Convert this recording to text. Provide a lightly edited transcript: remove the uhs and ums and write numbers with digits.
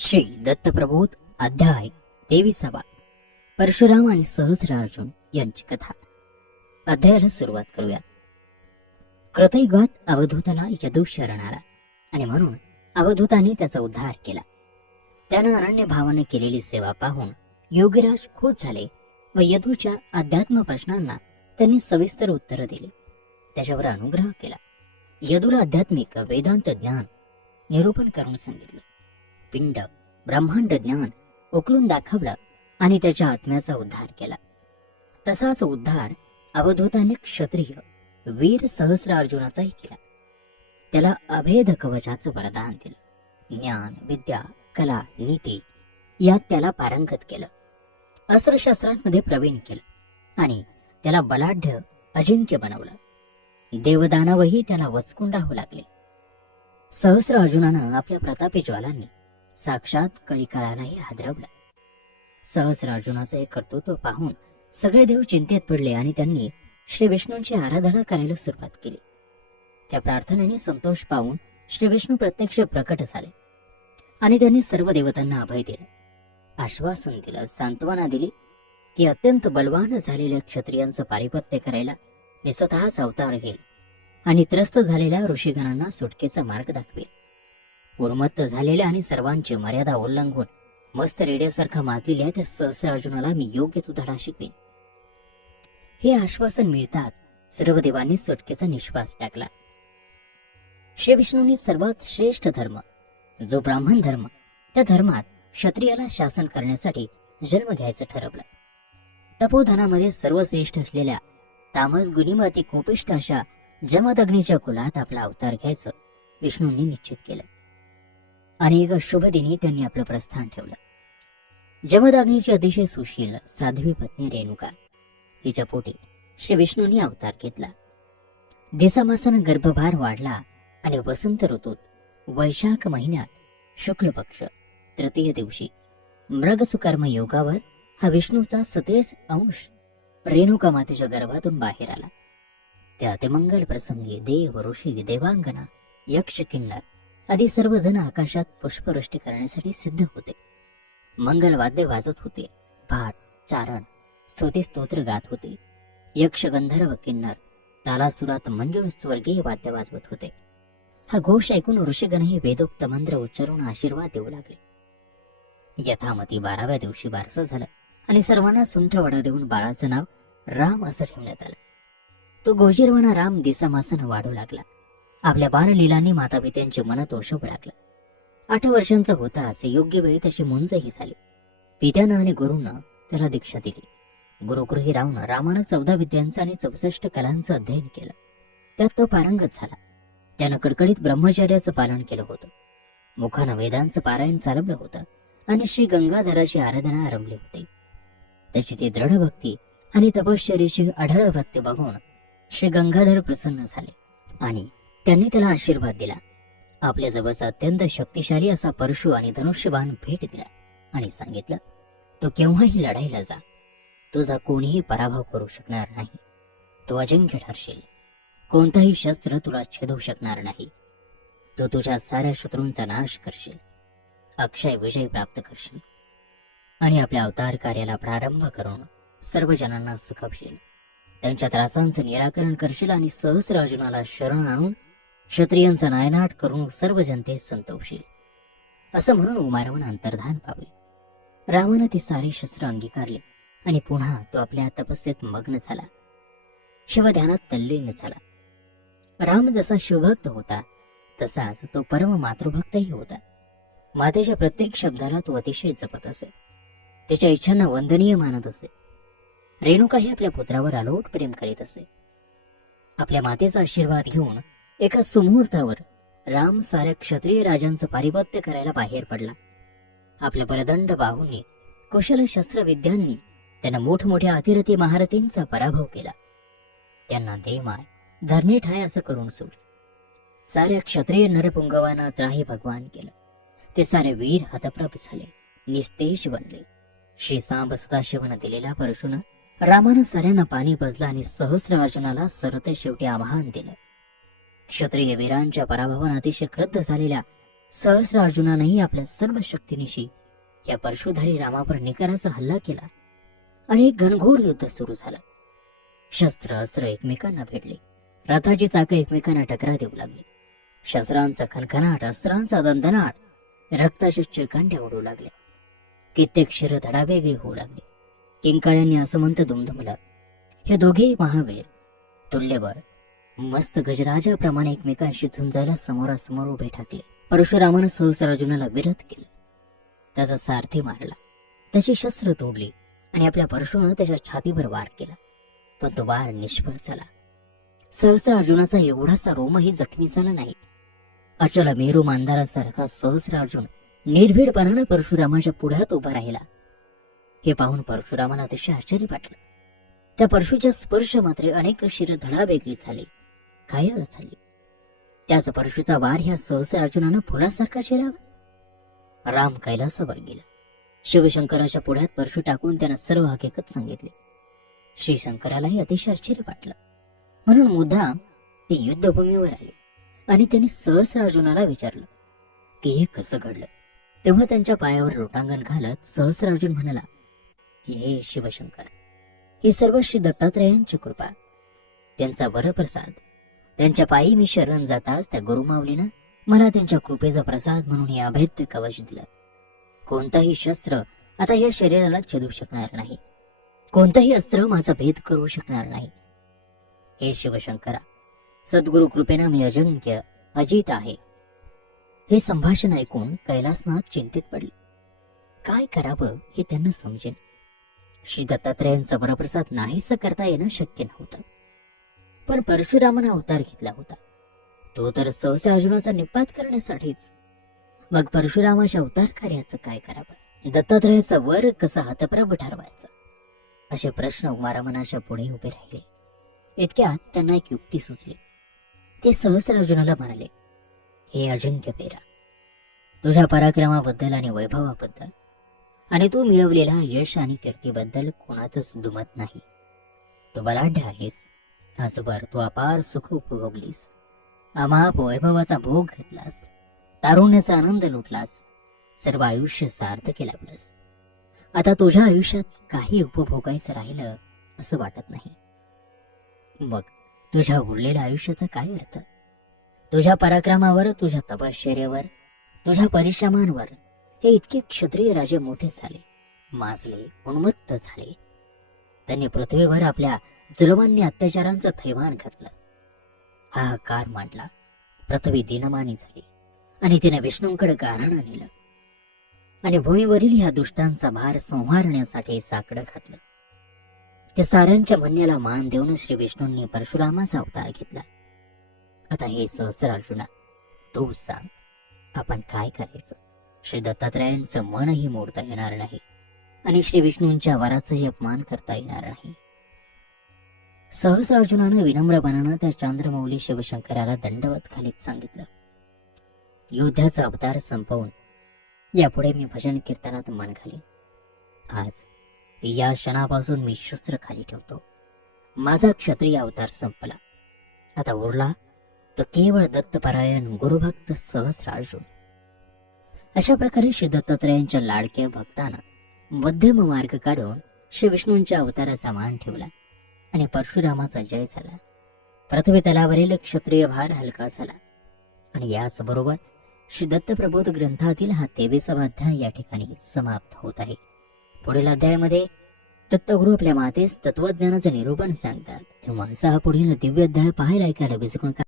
श्री दत्तप्रबोध अध्याय 23. परशुराम आणि सहस्रार्जुन यांची कथा. अध्यायाला सुरुवात करूया. कृतयुगात अवधूताला यदू शरण आला आणि म्हणून अवधूताने त्याचा उद्धार केला. त्यानं अरण्य भावाने केलेली सेवा पाहून योगीराज खुश झाले व यदूच्या अध्यात्म प्रश्नांना त्यांनी सविस्तर उत्तर दिली. त्याच्यावर अनुग्रह केला. यदूला आध्यात्मिक वेदांत ज्ञान निरूपण करून सांगितलं. पिंड ब्रह्मांड ज्ञान उकलून दाखवलं आणि त्याच्या आत्म्याचा उद्धार केला. तसाच उद्धार अवधूताने क्षत्रिय वीर सहस्रार्जुनाचाही केला. त्याला अभेद कवचाचं वरदान दिलं. ज्ञान विद्या कला नीती यात त्याला पारंगत केलं. अस्त्रशस्त्रांमध्ये प्रवीण केलं आणि त्याला बलाढ्य अजिंक्य बनवलं. देवदानवही त्याला वचकून राहू लागले. सहस्रार्जुनानं आपल्या प्रतापी ज्वालांनी साक्षात कळीकाळालाही हादरवलं. सहस्रार्जुनाचं हे कर्तृत्व पाहून सगळे देव चिंतेत पडले आणि त्यांनी श्री विष्णूंची आराधना करायला सुरुवात केली. त्या प्रार्थनेने संतोष पाहून श्री विष्णू प्रत्यक्ष प्रकट झाले आणि त्यांनी सर्व देवतांना अभय दिलं, आश्वासन दिलं, सांत्वना दिली की अत्यंत बलवान झालेल्या क्षत्रियांचं पारिपत्य करायला मी स्वतःच अवतार घेईल आणि त्रस्त झालेल्या ऋषीगणांना सुटकेचा मार्ग दाखवेल. उन्मत्त झालेल्या आणि सर्वांची मर्यादा ओलांघून मस्त रेड्यासारखा माजलेल्या त्या सहस्रार्जुनाला मी योग्य तो धडा शिकवेन. हे आश्वासन मिळताच सर्व देवांनी सुटकेचा निश्वास टाकला. श्री विष्णूंनी सर्वात श्रेष्ठ धर्म जो ब्राह्मण धर्म, त्या धर्मात क्षत्रियाला शासन करण्यासाठी जन्म घ्यायचं ठरवलं. तपोधनामध्ये सर्वश्रेष्ठ असलेल्या तामस गुणीमती कोपिष्ट अशा जमदग्नीच्या कुलात आपला अवतार घ्यायचं विष्णूंनी निश्चित केलं. आणि एका शुभ दिनी त्यांनी आपलं प्रस्थान ठेवलं. जमदग्नीची अतिशय सुशील साध्वी पत्नी रेणुका हिच्या पोटी श्री विष्णूंनी अवतार घेतला. दिसामासानं गर्भभार वाढला आणि वसंत ऋतूत वैशाख महिन्यात शुक्ल पक्ष तृतीय दिवशी मृगसुकर्म योगावर हा विष्णूचा 27 अंश रेणुका मातेच्या गर्भातून बाहेर आला. त्या अतिमंगल प्रसंगी देव ऋषी देवांगना यक्ष किन्नर आदी सर्वजण आकाशात पुष्पवृष्टी करण्यासाठी सिद्ध होते. मंगल वाद्य वाजत होते. भाट चारण स्तुती स्तोत्र गात होते. यक्ष गंधर्व किन्नर तालासुरात मंजूळ स्वर्गीय वाद्य वाजवत होते. हा घोष ऐकून ऋषीगणही वेदोक्त मंत्र उच्चारून आशीर्वाद देऊ लागले. यथामती 12व्या दिवशी बारसं झालं आणि सर्वांना सुंठ वडा देऊन बाळाचं नाव राम असं ठेवण्यात आलं. तो गोजीरवाणा राम दिसामासानं वाढू लागला. आपल्या बाललीलांनी मातापित्यांचे मन तोषू लागलं. 8 वर्षांचा होताच योग्य वेळी त्याची मुंजही झाली. पित्यानं आणि गुरूनं त्याला दीक्षा दिली. गुरुगृही राहून रामानं 14 विद्यांचं आणि 64 कलांचं अध्ययन केलं. त्यात तो पारंगत झाला. त्यानं कडकडीत ब्रह्मचर्याचं पालन केलं होतं. मुखानं वेदांचं पारायण चालवलं होतं आणि श्री गंगाधराची आराधना आरंभली होती. त्याची ती दृढ भक्ती आणि तपश्चर्याची अढळ वृत्ती बघून श्री गंगाधर प्रसन्न झाले आणि त्यांनी त्याला आशीर्वाद दिला. आपल्या जवळचा अत्यंत शक्तिशाली असा परशु आणि धनुष्यबाण भेट दिला आणि सांगितलं, तू केव्हाही लढायला जा. तुझा कोणीही पराभव करू शकणार नाही. तू अजिंक्य ठरशील. कोणताही शस्त्र तुला छेदू शकणार नाही. तू तुझ्या साऱ्या शत्रूंचा नाश करशील. अक्षय विजय प्राप्त करशील आणि आपल्या अवतार कार्याला प्रारंभ करून सर्व जनांना सुखवशील. त्यांच्या त्रासांचं निराकरण करशील आणि सहस्रार्जुनाला शरण आणून क्षत्रियांचा नायनाट करून सर्व जनतेस संतोषशील. असं म्हणून उमारवण अंतर्धान पावले. रामानं ती सारी शस्त्र अंगीकारली आणि पुन्हा तो आपल्या तपस्येत मग्न झाला. शिवध्यानात तल्लीन झाला. राम जसा शिवभक्त होता तसाच तो परम मातृभक्तही होता. मातेच्या प्रत्येक शब्दाला तो अतिशय जपत असे. त्याच्या इच्छांना वंदनीय मानत असे. रेणुकाही आपल्या पुत्रावर अलोट प्रेम करीत असे. आपल्या मातेचा आशीर्वाद घेऊन एका सुमुहूर्तावर राम साऱ्या क्षत्रिय राजांचं पारिपत्य करायला बाहेर पडला. आपल्या बलदंड बाहूंनी कुशल शस्त्रविद्यांनी त्यानं मोठमोठ्या अतिरथी महारथींचा पराभव केला. त्यांना देमाय धरणी ठाय असं करून सोडलं. साऱ्या क्षत्रिय नरपुंगवांना त्राही भगवान केलं. ते सारे वीर हतप्रभ झाले, निस्तेज बनले. श्री सांब सदाशिवानं दिलेल्या परशुनं रामानं साऱ्यांना पाणी पाजलं आणि सहस्रार्जुनाला सरते शेवटी आवाहन दिलं. क्षत्रिय वीरांच्या पराभवानं अतिशय क्रुद्ध झालेल्या सहस्रार्जुनानेही आपल्या सर्व शक्तीनिशी या परशुधारी रामावर निकराचा हल्ला केला आणि एक घनघोर युद्ध सुरू झालं. शस्त्र अस्त्र एकमेकांना भिडले, रथाची चाकं एकमेकांना टकरा देऊ लागली. शस्त्रांचा खणखणाट, अस्त्रांचा दणदणाट, रक्ताच्या चिळकांड्या उडू लागल्या. कित्येक शिर धडावेगळी होऊ लागली. किंकाळ्यांनी असमंत दुमदुमलं. हे दोघेही महावीर तुल्यबळ मस्त गजराजाप्रमाणे एकमेकांशी झुंजायला समोरासमोर उभे ठाकले. परशुरामानं सहस्रार्जुनाला विरोध केलं, त्याचा सारथी मारला, त्याची शस्त्र तोडली आणि आपल्या परशुनं त्याच्या छातीवर वार केला, पण तो वार निष्फळ झाला. सहस्रार्जुनाचा एवढासा रोमही जखमी झाला नाही. अचल मेरू मांदारासारखा सहस्रार्जुन निर्भीडपणानं परशुरामाच्या पुढ्यात उभा राहिला. हे पाहून परशुरामाला अतिशय आश्चर्य वाटलं. त्या परशुच्या स्पर्श मात्र अनेक शिर धडावेगळी झाली, घायाळ झाली. त्याच परशुचा वार ह्या सहस्रार्जुनानं फुलासारखा चिरावा. राम कैलासावर गेला. शिवशंकराच्या पुढ्यात परशु टाकून त्यानं सर्व हकीकत सांगितली. श्रीशंकरालाही अतिशय आश्चर्य वाटलं, म्हणून मुद्दाम ते युद्धभूमीवर आले आणि त्यांनी सहस्रार्जुनाला विचारलं की हे कसं घडलं. तेव्हा त्यांच्या पायावर लोटांगण घालत सहस्रार्जुन म्हणाला, हे शिवशंकर, ही सर्व श्री दत्तात्रयांची कृपा, त्यांचा वरप्रसाद. त्यांच्या पायी मी शरण जाताच त्या गुरुमाऊलीनं मला त्यांच्या कृपेचा प्रसाद म्हणून हे अभेद्य कवच दिलं. कोणताही शस्त्र आता या शरीराला छेदू शकणार नाही, कोणतंही अस्त्र माझा भेद करू शकणार नाही. हे शिवशंकरा, सद्गुरु कृपेनं मी अजिंक्य अजित आहे. हे संभाषण ऐकून कैलासनाथ चिंतित पडले. काय करावं हे त्यांना समजेन. श्री दत्तात्रयांचा वरप्रसाद नाहीस करता येणं शक्य नव्हतं, पण परशुरामानं अवतार घेतला होता, तो तर सहस्रार्जुनाचा निपात करण्यासाठीच. मग परशुरामाच्या अवतार कार्याचं काय करावं, दत्तात्रयाचा वर कसा हतप्रभ ठरवायचा, असे प्रश्न उमारामनाच्या पुढे उभे राहिले. इतक्यात त्यांना एक युक्ती सुचली. ते सहस्रार्जुनाला म्हणाले, हे अजिंक्य पेरा, तुझ्या पराक्रमाबद्दल आणि वैभवाबद्दल आणि तू मिळवलेल्या यश आणि कीर्तीबद्दल कोणाचंच दुमत नाही. तू बलाढ्य आहेस. आजवर तू अपार सुख उपभोगलीस, अमाप वैभवाचा भोग घेतलास, तारुण्याचा आनंद लुटलास, सर्व आयुष्य सार्थ केलास. आता तुझ्या आयुष्यात काही उपभोगायचं राहिलं असं वाटत नाही. मग तुझ्या उरलेल्या आयुष्याचा काय अर्थ? तुझ्या पराक्रमावर, तुझ्या तपश्चर्यावर, तुझ्या परिश्रमांवर हे इतके क्षत्रिय राजे मोठे झाले, माजले, उन्मत्त झाले. त्यांनी पृथ्वीवर आपल्या जुलमांनी अत्याचारांचं थैमान घातलं, हाहाकार मांडला. पृथ्वी दिनमानी झाली आणि तिने विष्णूंकडे गाऱ्हाण नेलं आणि भूमीवरील ह्या दुष्टांचा भार संहारण्यासाठी साकडं घातलं. त्या साऱ्यांच्या म्हणण्याला मान देऊन श्री विष्णूंनी परशुरामाचा अवतार घेतला. आता हे सहस्रार्जुना, तू सांग, आपण काय करायचं? श्री दत्तात्रयांचं मनही मोडता येणार नाही आणि श्री विष्णूंच्या वराचाही अपमान करता येणार नाही. सहस्रार्जुनानं विनम्रपणानं त्या चंद्रमौली शिवशंकराला दंडवत घालीत सांगितलं, योद्ध्याचा अवतार संपवून यापुढे मी भजन कीर्तनात मन घालीन. आज या क्षणापासून मी शस्त्र खाली ठेवतो. माझा क्षत्रिय अवतार संपला. आता उरला तो केवळ दत्तपरायण गुरुभक्त सहस्रार्जुन. अशा प्रकारे श्री दत्तात्रयांच्या लाडक्या भक्तानं मध्यम मार्ग काढून श्री विष्णूंच्या अवताराचा मान ठेवला आणि परशुरामाचा जय झाला. पृथ्वी तलावरील क्षत्रिय भार हलका झाला आणि याच बरोबर श्री दत्तप्रबोध ग्रंथातील हा 23वा अध्याय या ठिकाणी समाप्त होत आहे. पुढील अध्यायामध्ये दत्तगुरु आपल्या मातेस तत्वज्ञानाचं निरूपण सांगतात. तेव्हा असा हा पुढील दिव्य अध्याय पाहायला ऐकायला विसरू नका.